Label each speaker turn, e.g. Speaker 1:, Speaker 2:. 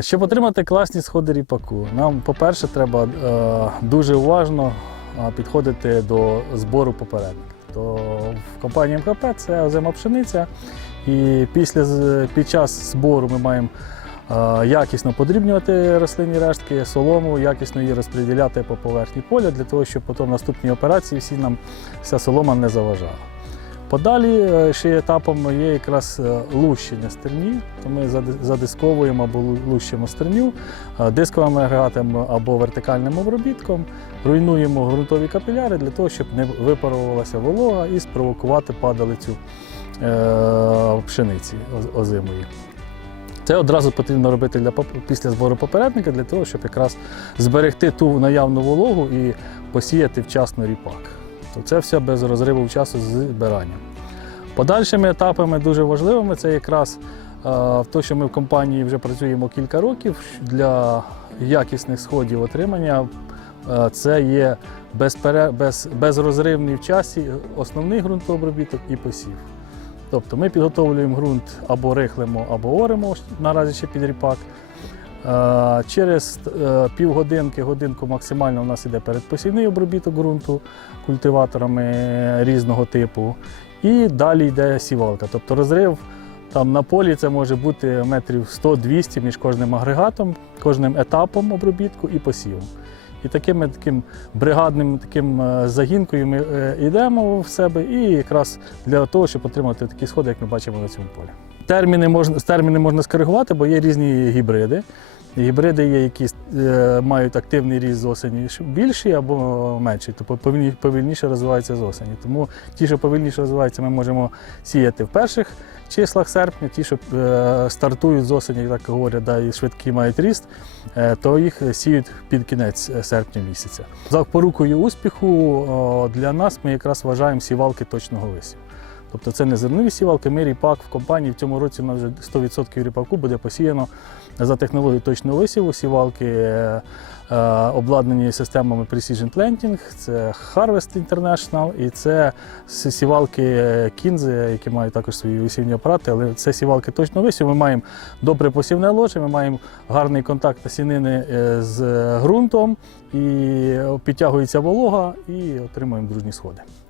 Speaker 1: Щоб отримати класні сходи ріпаку, нам, по-перше, треба е, дуже уважно е, підходити до збору попередника. То в компанії МКП це озима пшениця, і після, під час збору ми маємо е, якісно подрібнювати рослинні рештки, солому, якісно її розподіляти по поверхні поля, для того, щоб потім наступні операції всі нам вся солома не заважала. Подалі е, ще етапом є якраз е, лущення стерні, то ми задисковуємо або лущимо стерню е, дисковим агрегатом або вертикальним обробітком, руйнуємо ґрунтові капіляри для того, щоб не випарувалася волога і спровокувати падалицю пшениці оз- озимої. Це одразу потрібно робити для, після збору попередника для того, щоб якраз зберегти ту наявну вологу і посіяти вчасно ріпак. То це все без розриву часу з збиранням. Подальшими етапами дуже важливими це якраз е, те, що ми в компанії вже працюємо кілька років для якісних сходів отримання. е, Це є безпере- без, безрозривний в часі основний ґрунтообробіток і посів. Тобто ми підготовлюємо ґрунт або рихлимо, або оримо, наразі ще під ріпак. Е, Через е, півгодинки, годинку максимально у нас іде передпосівний обробіток ґрунту культиваторами різного типу. І далі йде сівалка. Тобто розрив там на полі це може бути метрів 100-200 між кожним агрегатом, кожним етапом обробітку і посівом. І таким, таким бригадним таким е, загінкою ми йдемо в себе і якраз для того, щоб отримати такі сходи, як ми бачимо на цьому полі. Терміни можна, терміни можна скоригувати, бо є різні гібриди. Гібриди є, які е, мають активний ріст з осені більший або менший, тобто повільні- повільніше розвиваються з осені. Тому ті, що повільніше розвиваються, ми можемо сіяти в перших числах серпня, ті, що е, стартують з осені, так говорять, да, і швидкий мають ріст, е, то їх сіють під кінець серпня місяця. За порукою успіху для нас ми якраз вважаємо сівалки точного висіву. Тобто це не зернові сівалки, ми ріпак в компанії в цьому році у нас вже 100% ріпаку буде посіяно за технологією точного висіву. Сівалки е, е, обладнані системами Precision Planting, це Harvest International і це сівалки Кінзи, які мають також свої висівні апарати, але це сівалки точного висіву. Ми маємо добре посівне ложе, ми маємо гарний контакт насінини е, з ґрунтом, і підтягується волога і отримуємо дружні сходи.